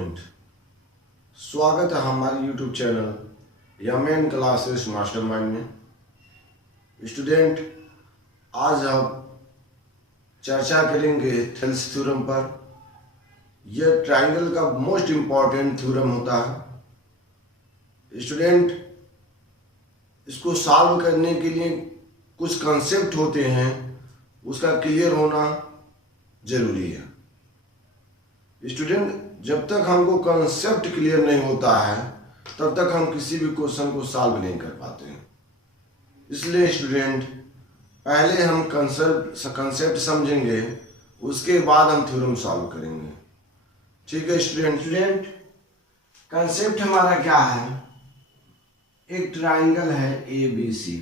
Student, स्वागत है हमारे YouTube channel Yemen classes mastermind में। स्टूडेंट, आज हम चर्चा करेंगे थेल्स थ्योरम पर। यह ट्राइंगल का मोस्ट इम्पॉर्टेंट थ्योरम होता है। स्टूडेंट, इसको सॉल्व करने के लिए कुछ कंसेप्ट होते हैं, उसका क्लियर होना जरूरी है। स्टूडेंट, जब तक हमको कंसेप्ट क्लियर नहीं होता है तब तक हम किसी भी क्वेश्चन को सॉल्व नहीं कर पाते हैं। इसलिए स्टूडेंट, पहले हम कंसेप्ट समझेंगे, उसके बाद हम थ्योरम सॉल्व करेंगे। ठीक है स्टूडेंट, कंसेप्ट हमारा क्या है? एक ट्राइंगल है ए बी सी,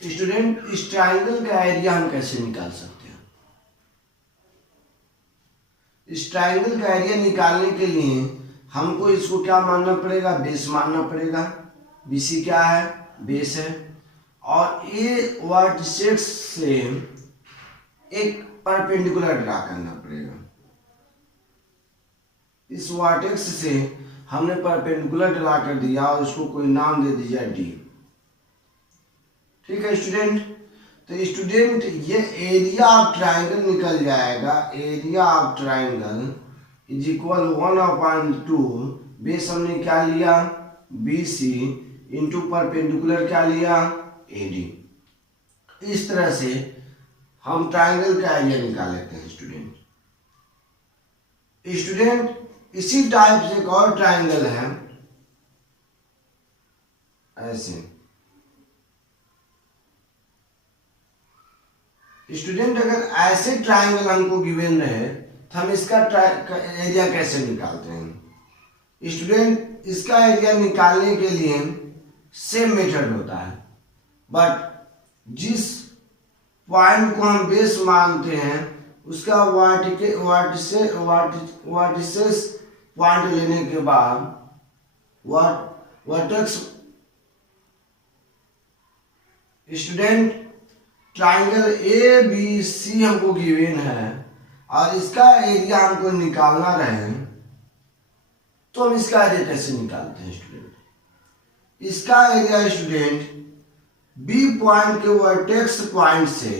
स्टूडेंट, इस ट्राइंगल का एरिया हम कैसे निकाल सकते हैं? इस ट्राइंगल का एरिया निकालने के लिए हमको इसको क्या मानना पड़ेगा? बेस मानना पड़ेगा। बीसी क्या है? बेस है। और ए वर्टिसेस से एक परपेंडिकुलर ड्रा करना पड़ेगा। इस वर्टेक्स से हमने परपेंडिकुलर ड्रा कर दिया और इसको कोई नाम दे दीजिए डी। ठीक है स्टूडेंट, तो स्टूडेंट ये एरिया ऑफ ट्राइंगल निकल जाएगा। Area of triangle is equal 1/2 base हमने क्या लिया? BC इंटू परपेंडिकुलर क्या लिया? AD। इस तरह से हम ट्राइंगल का एरिया निकाल लेते हैं स्टूडेंट। इसी टाइप से एक और ट्राइंगल है ऐसे। स्टूडेंट, अगर ऐसे ट्राइंगल हमको गिवन रहे तो हम इसका एरिया कैसे निकालते हैं? स्टूडेंट, इसका एरिया निकालने के लिए सेम मेथड होता है, बट जिस पॉइंट को हम बेस मानते हैं उसका वर्टिसेस पॉइंट लेने के बाद वर्टेक्स। स्टूडेंट, ट्राइंगल ABC हमको गिवन है और इसका एरिया हमको निकालना रहे तो हम इसका एरिया कैसे निकालते हैं स्टूडेंट? इसका एरिया स्टूडेंट B पॉइंट के वर्टेक्स पॉइंट से,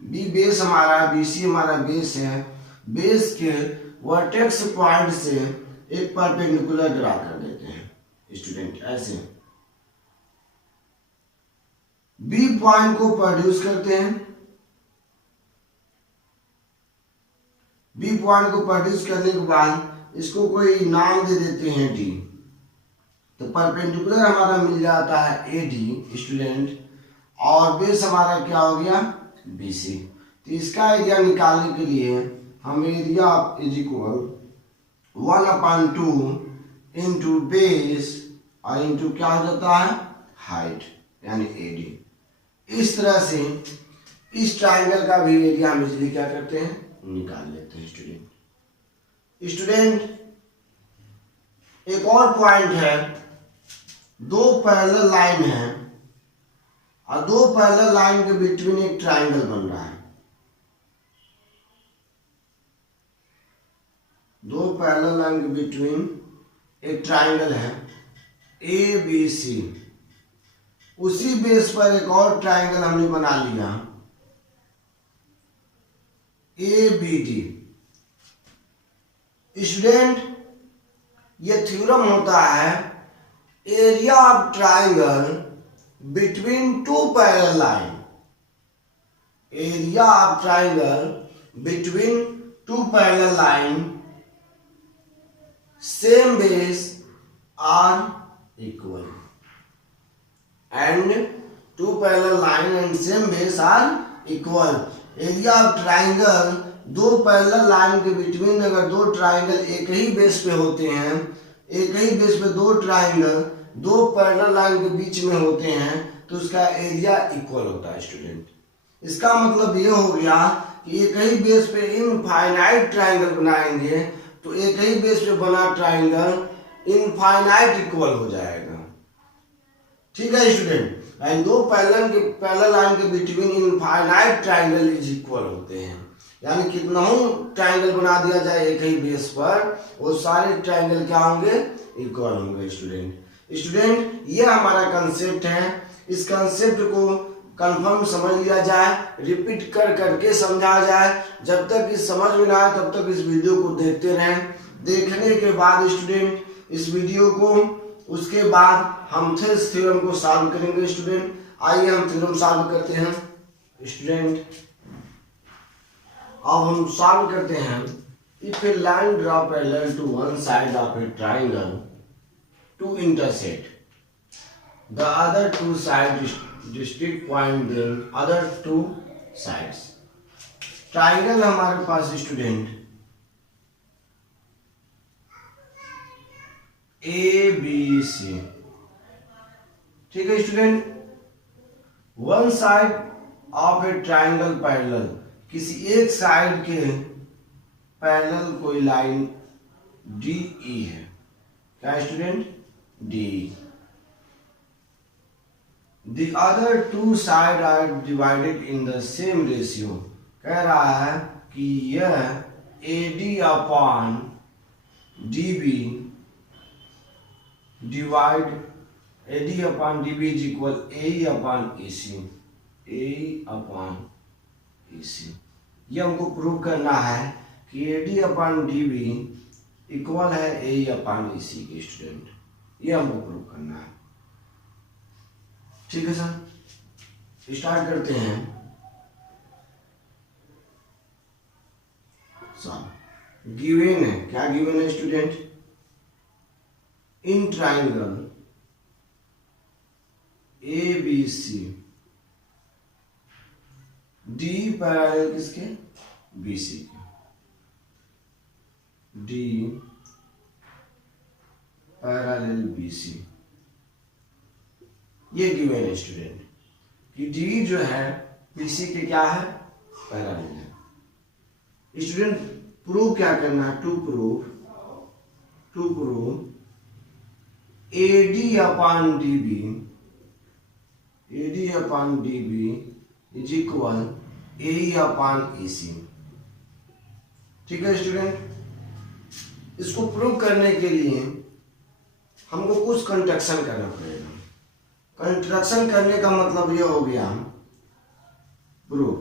B बेस हमारा, BC हमारा बेस है, बेस के वर्टेक्स पॉइंट से एक परपेंडिकुलर ड्रा कर देते हैं स्टूडेंट ऐसे। B पॉइंट को प्रोड्यूस करते हैं। B पॉइंट को प्रोड्यूस करने के बाद इसको कोई नाम दे देते हैं D। तो परपेंडिकुलर हमारा मिल जाता है AD स्टूडेंट, और बेस हमारा क्या हो गया? BC। तो इसका एरिया निकालने के लिए हम area is equal 1/2 into base और इंटू क्या हो जाता है? हाइट यानी AD। इस तरह से इस ट्राइंगल का भी एरिया हम इजीली क्या करते हैं? निकाल लेते हैं स्टूडेंट, एक और पॉइंट है, दो पैरेलल लाइन है और दो पैरेलल लाइन के बिटवीन एक ट्राइंगल बन रहा है। दो पैरेलल लाइन के बिटवीन एक ट्राइंगल है ABC। उसी बेस पर एक और ट्राइंगल हमने बना लिया ABD। स्टूडेंट, ये थ्योरम होता है area of triangle between two parallel line. Area of triangle between two parallel line, same base are equal and two parallel line and same base are equal। Area of triangle दो parallel line के between, अगर दो triangle एक ही base पे होते हैं, एक ही base पे दो ट्राइंगल दो पैरेलल लाइन के बीच में होते हैं तो उसका एरिया इक्वल होता है स्टूडेंट। इसका मतलब ये हो गया कि एक ही बेस पे इनफाइनाइट ट्राइंगल बनाएंगे तो एक ही बेस पे बना ट्राइंगल इनफाइनाइट इक्वल हो जाएगा। ठीक है स्टूडेंट, एंड दो पैरेलल लाइन के between infinite triangle is equal होते हैं। यानी कितना ट्राइंगल बना दिया जाए एक ही बेस पर, वो सारे ट्राइंगल क्या होंगे, इक्वल होंगे। स्टूडेंट ये हमारा कंसेप्ट है। इस कंसेप्ट को कंफर्म समझ लिया जाए, रिपीट कर करके समझा जाए। जब तक इस समझ में ना आए तब तक इस वीडियो को देखते रहें। देखने के बाद स्टूडेंट इस वीडियो को, उसके बाद हम थेल्स थ्योरम को सॉल्व करेंगे। स्टूडेंट आइए हम थ्योरम सॉल्व करते हैं। स्टूडेंट अब हम सॉल्व करते हैं। If a line draw parallel to one side of a triangle to intersect the other two side district point then other two sides. Triangle हमारे पास स्टूडेंट ए बी सी, ठीक है student. One side of a triangle parallel, किसी एक side के parallel कोई line D E है। क्या student, D. The other two side are divided in the same ratio. कह रहा है कि यह A D upon D B divide A D upon D B is equal A upon A C, A upon A C. ये हमको prove करना है कि A D upon D B equal है ए अपॉन ए सी के। Student ये हमको prove करना है, ठीक है सर। स्टार्ट करते हैं। सर गिवन है, क्या गिवन है student, in triangle A B C D parallel किसके, बी सी के, डी पैरेलल बी सी। ये गिवन है स्टूडेंट कि डी जो है बी सी के क्या है, पैरेलल है। स्टूडेंट प्रूव क्या करना है, to prove A D upon D B, A D upon D B is equal A upon A C, ठीक है स्टूडेंट। इसको प्रूव करने के लिए हमको कुछ कंस्ट्रक्शन करना पड़ेगा। कंस्ट्रक्शन करने का मतलब ये हो गया प्रूव।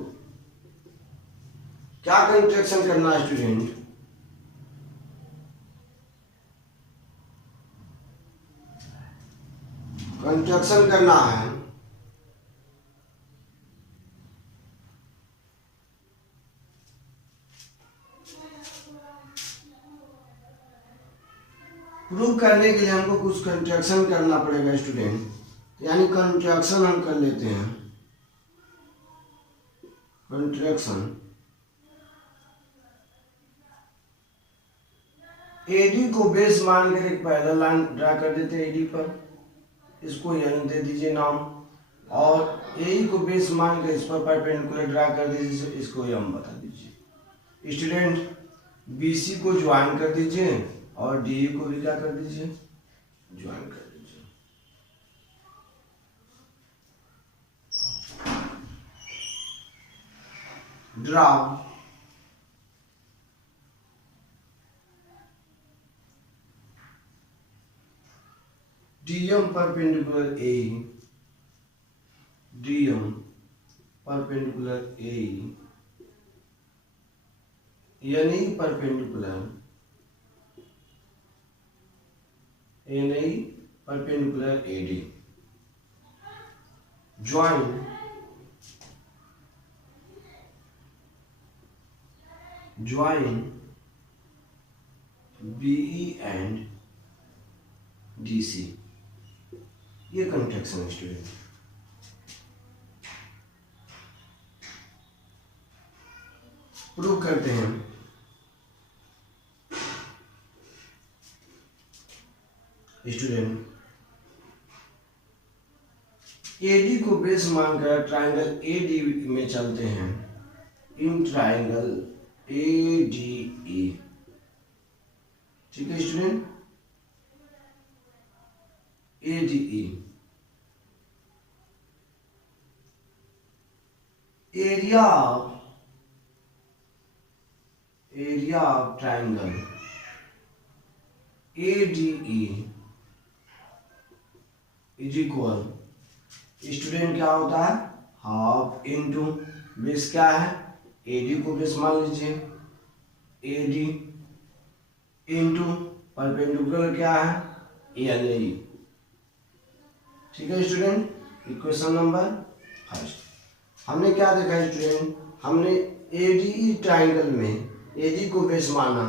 क्या कंस्ट्रक्शन करना है स्टूडेंट, कंस्ट्रक्शन करना है प्रूव करने के लिए हमको कुछ कंस्ट्रक्शन करना पड़ेगा स्टूडेंट। यानी कंस्ट्रक्शन हम कर लेते हैं। कंस्ट्रक्शन एडी को बेस मानकर एक पैरेलल लाइन ड्रा कर देते हैं एडी पर, इसको एन दे दीजिए नाम, और ए को बेस मानकर इस पर परपेंडिकुलर ड्रा कर दीजिए, इसको एम बता दीजिए। स्टूडेंट बीसी को ज्वाइन कर दीजिए और डी को भी क्या कर दीजिए, ज्वाइन कर दीजिए। Draw DM perpendicular A, DM perpendicular A, यानी perpendicular NE perpendicular AD, join BE and DC. ये कंस्ट्रक्शन है स्टूडेंट। प्रूव करते हैं। स्टूडेंट एडी को बेस मानकर ट्राइंगल एडी में चलते हैं। इन ट्राइंगल एडीई, ठीक है student, ADE area of triangle ADE is equal, student क्या होता है, हाफ इंटू बेस क्या है, AD को बेस मान लीजिए, AD इंटू परपेंडिकुलर क्या है, LAE। ठीक है स्टूडेंट, इक्वेशन नंबर फर्स्ट। हमने क्या देखा स्टूडेंट, हमने ADE ट्राइंगल में AD को बेस माना,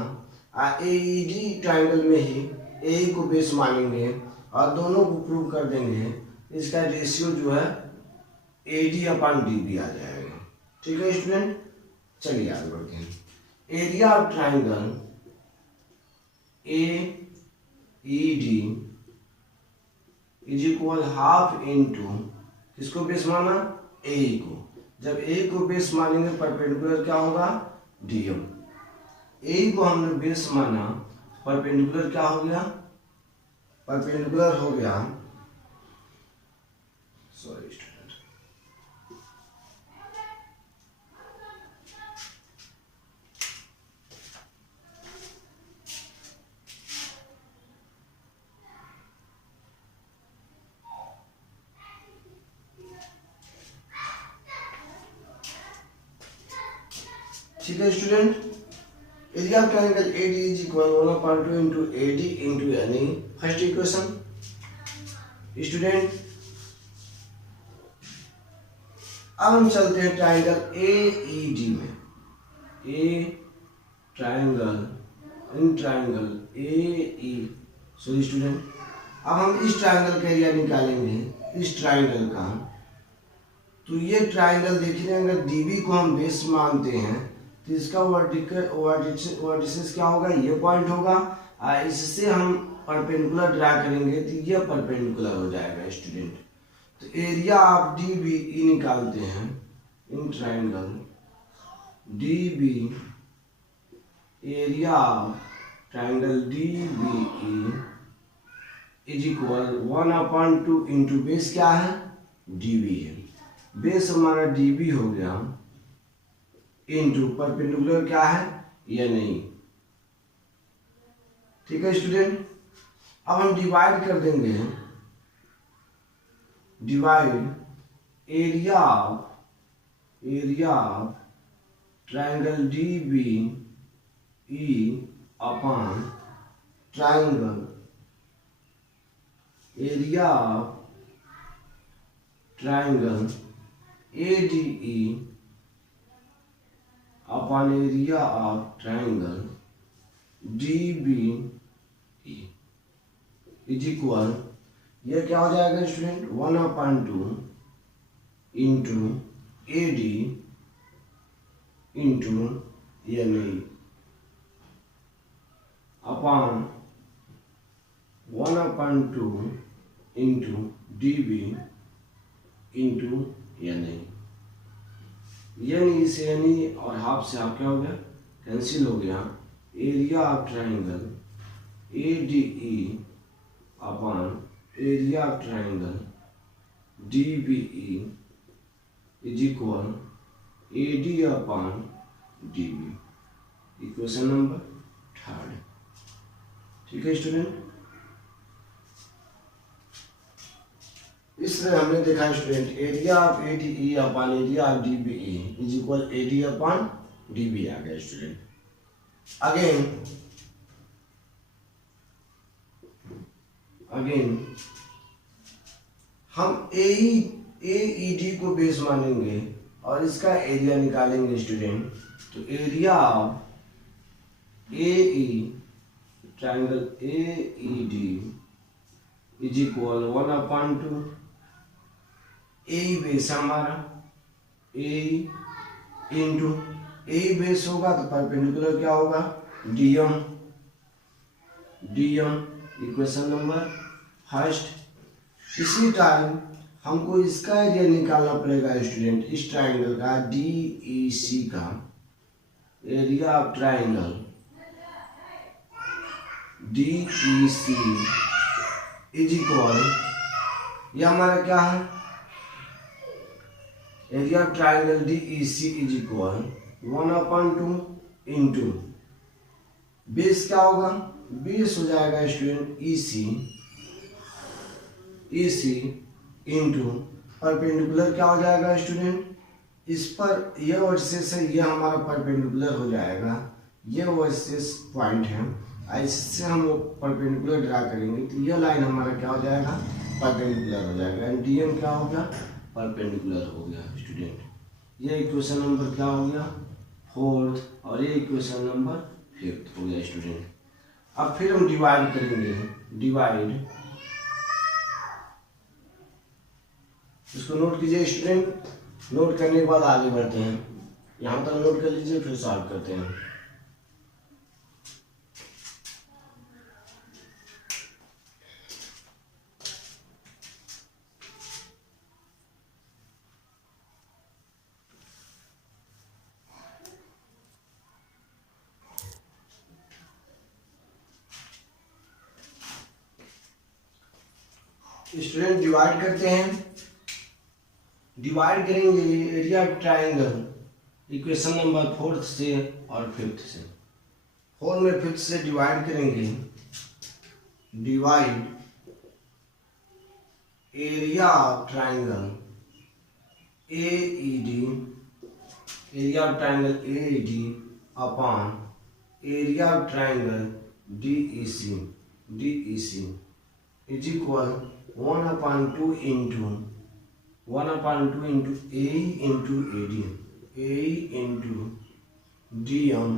AED ट्राइंगल में ही AE को बेस मानेंगे और दोनों को प्रूव कर देंगे। इसका रेशियो जो है AD/DB आ जाएगा। ठीक है स्टूडेंट, चलिए आगे बढ़ते हैं। Area of triangle AED is equal half into, किसको बेस माना, AE को। जब AE को बेस मानेंगे परपेंडिकुलर क्या होगा, DM। AE को हमने बेस माना, परपेंडिकुलर क्या हो गया, परपेंडिकुलर हो गया, सॉरी स्टूडेंट, ठीक है student. Area of triangle AD is equal 1/2 into AD into NE, first equation. Student अब हम चलते हैं ट्रायंगल AED में, ट्रायंगल AE, सॉरी स्टूडेंट, अब हम इस ट्रायंगल का एरिया निकालेंगे, इस ट्रायंगल का। तो ये ट्रायंगल देखिए, अगर DB को हम बेस मानते हैं तो इसका वर्टिसेस क्या होगा, ये पॉइंट होगा, इससे हम परपेंडिकुलर ड्रा करेंगे तो ये परपेंडिकुलर हो जाएगा स्टूडेंट। तो एरिया ऑफ DBE निकालते हैं in triangle DB, area of triangle DBE is equal 1/2 into base क्या है, DB है, बेस हमारा DB हो गया, इंटू परपेंडिकुलर क्या है, ये नहीं। ठीक है स्टूडेंट, अब हम डिवाइड कर देंगे, divide area of triangle DBE upon triangle area of triangle ADE upon area of triangle DBE is equal, यह क्या हो जाएगा student, 1/2 into AD into NE upon 1/2 into DB into NE। से NE और हाफ से half क्या हो गया, कैंसिल हो गया। Area of triangle ADE upon area of triangle DBE is equal AD upon DB, equation number third. ठीक है स्टूडेंट, इस तरह हमने देखा student, area of ADE upon area of DBE is equal AD upon DB आ गया student. Again हम AED को base मानेंगे और इसका एरिया निकालेंगे स्टूडेंट। तो area of triangle AED is equal 1/2, AE base हमारा, AE इंटू AE बेस होगा तो परपेंडिकुलर क्या होगा, DM, इक्वेशन नंबर फर्स्ट। इसी टाइम हमको इसका एरिया निकालना पड़ेगा स्टूडेंट, इस ट्रायंगल का DEC का area of triangle DEC is equal, ये हमारा क्या है, area of triangle D E C is equal 1/2 into base क्या होगा, बेस हो जाएगा student E C into perpendicular क्या हो जाएगा स्टूडेंट, इस पर ये वर्सेस है, ये हमारा परपेंडिकुलर हो जाएगा, ये वर्सेस पॉइंट है, इससे हम लोग परपेंडिकुलर ड्रा करेंगे तो ये लाइन हमारा क्या हो जाएगा, परपेंडिकुलर हो जाएगा, एंड डीएम क्या हो गया, परपेंडिकुलर हो गया स्टूडेंट। ये इक्वेशन नंबर क्या हो गया, 4th, और ये इक्वेशन नंबर 5th हो गया स्टूडेंट। अब फिर हम डिवाइड करेंगे, डिवाइड, इसको नोट कीजिए स्टूडेंट, नोट करने के बाद आगे बढ़ते हैं, यहाँ तक नोट कर लीजिए फिर सॉल्व करते हैं। स्टूडेंट डिवाइड करते हैं, डिवाइड करेंगे area of triangle equation number 4th से और 5th से, 4 में 5th से डिवाइड करेंगे, divide area of triangle A E D, area of triangle A E D upon area of triangle D E C is equal 1/2 into 1/2 into A into D M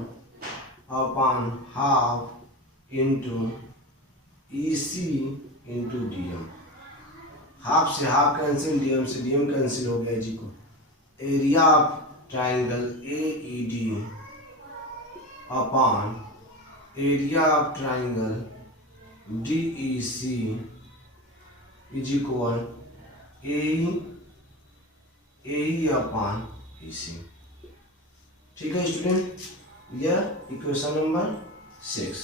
upon half into E C into D M, half से half cancel, DM से DM cancel हो गया जी को, area of triangle A E D upon area of triangle D E C is equal A upon ई सी। ठीक है student, यह equation number 6,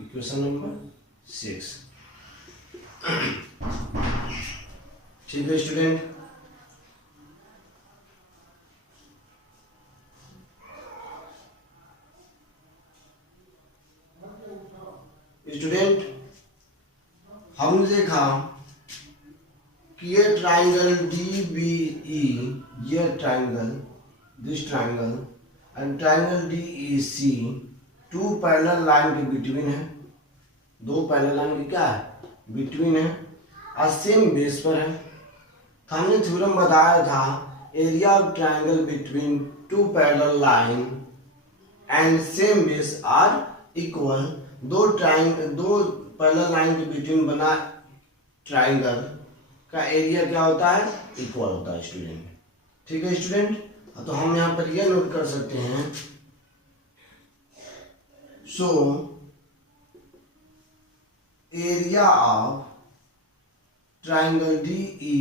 equation number 6। ठीक है स्टूडेंट, हमने देखा कि ये ट्राइंगल डी बी ई, ये triangle, this triangle and triangle D E C 2 parallel line के बिटवीन है, 2 पैरेलल लाइन के क्या है, बिटवीन है, और सेम बेस पर है। तो हमने थ्योरम बताया था area of triangle between 2 parallel line and same base are equal, दो पैरेलल लाइन के बिटवीन बना ट्राइंगल का एरिया क्या होता है, इक्वल होता है स्टूडेंट। ठीक है स्टूडेंट, तो हम यहाँ पर यह नोट कर सकते हैं, so area of triangle D E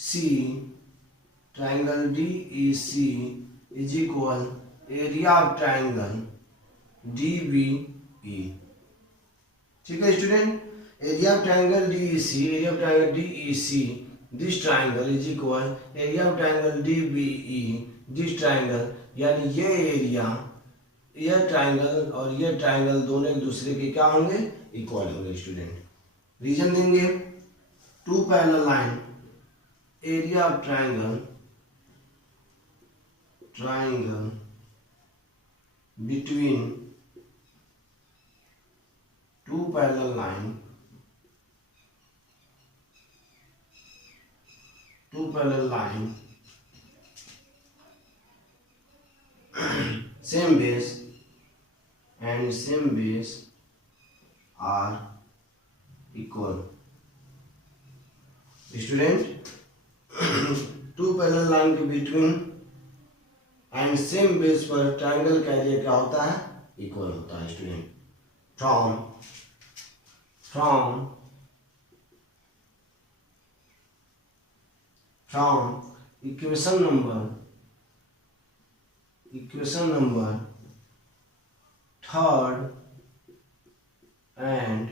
C, triangle D E C is equal area of triangle D B E. ठीक है student, area of triangle D E C, area of triangle D E C this triangle is equal area of triangle D B E this triangle, यानी ये area, यह triangle और यह triangle दोनों एक दूसरे के क्या होंगे, इक्वल होंगे स्टूडेंट। रीजन देंगे, 2 parallel line, area of triangle between 2 parallel line, same base are equal. Student, 2 parallel line के बिटवीन एंड सेम बेस पर ट्राइंगल का एरिया क्या होता है, इक्वल होता है student. From equation number 3rd and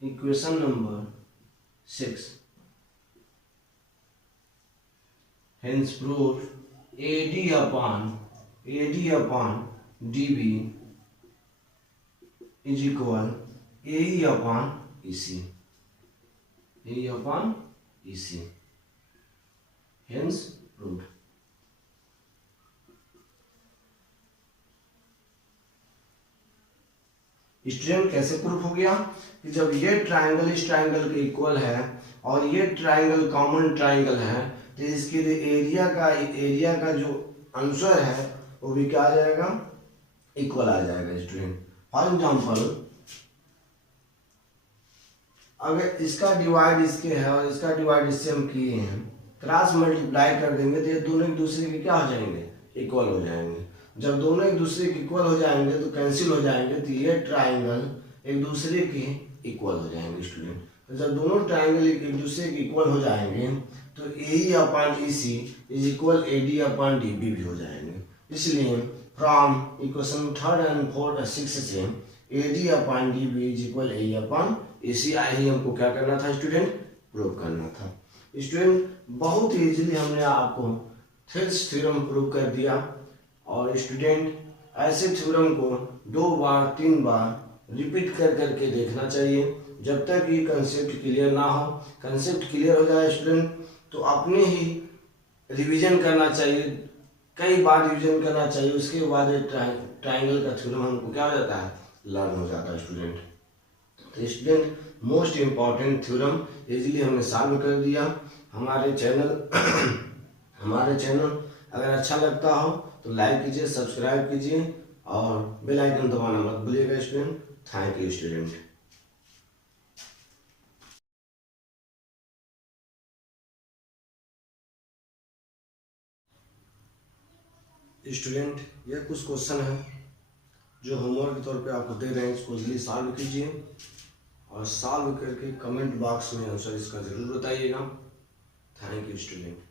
equation number 6, hence proved AD upon DB is equal AE upon EC. AE upon EC. Hence proved. Student कैसे proof हो गया कि जब ये ट्राइंगल इस ट्राइंगल के इक्वल है और ये ट्राइंगल कॉमन ट्राइंगल है तो इसके लिए एरिया का जो आंसर है वो भी क्या आ जाएगा, इक्वल आ जाएगा स्टूडेंट। फॉर एग्जांपल अगर इसका डिवाइड इसके है और इसका डिवाइड इससे हम किए हैं, क्रॉस मल्टीप्लाई कर देंगे तो ये दोनों एक दूसरे के क्या हो जाएंगे, इक्वल हो जाएंगे। जब दोनों एक दूसरे के इक्वल हो जाएंगे तो कैंसिल हो जाएंगे, तो ये ट्राइंगल एक दूसरे के इक्वल हो जाएंगे स्टूडेंट। तो जब दोनों ट्राइंगल एक दूसरे के इक्वल हो जाएंगे तो AE upon EC is equal AD upon DB भी हो जाएंगे। इसलिए फ्रॉम इक्वेशन 3 और 4 और 6 से AD upon DB is equal AE upon EC ही हमको क्या करना था स्टूडेंट, प्रूव करना था। स्टूडेंट बहुत इजीली हमने आपको थेल्स थ्योरम प्रूव कर दिया। और स्टूडेंट ऐसे थ्योरम को 2 बार 3 बार रिपीट कर करके देखना चाहिए जब तक ये कंसेप्ट क्लियर ना हो। कंसेप्ट क्लियर हो जाए स्टूडेंट तो अपने ही रिवीजन करना चाहिए, कई बार रिवीजन करना चाहिए, उसके बाद ट्राइंगल का थ्योरम हमको क्या हो जाता है, लर्न हो जाता है स्टूडेंट। तो student most important theorem easily हमने सॉल्व कर दिया। हमारे चैनल अगर अच्छा लगता हो तो लाइक कीजिए, सब्सक्राइब कीजिए और बेल आइकन दबाना मत भूलिएगा student. Thank you student. Student ये कुछ क्वेश्चन है जो होमवर्क के तौर पे आपको दे रहे हैं, इसको जल्दी सॉल्व कीजिए और सॉल्व करके कमेंट बॉक्स में आंसर इसका जरूर बताइएगा। Thank you student.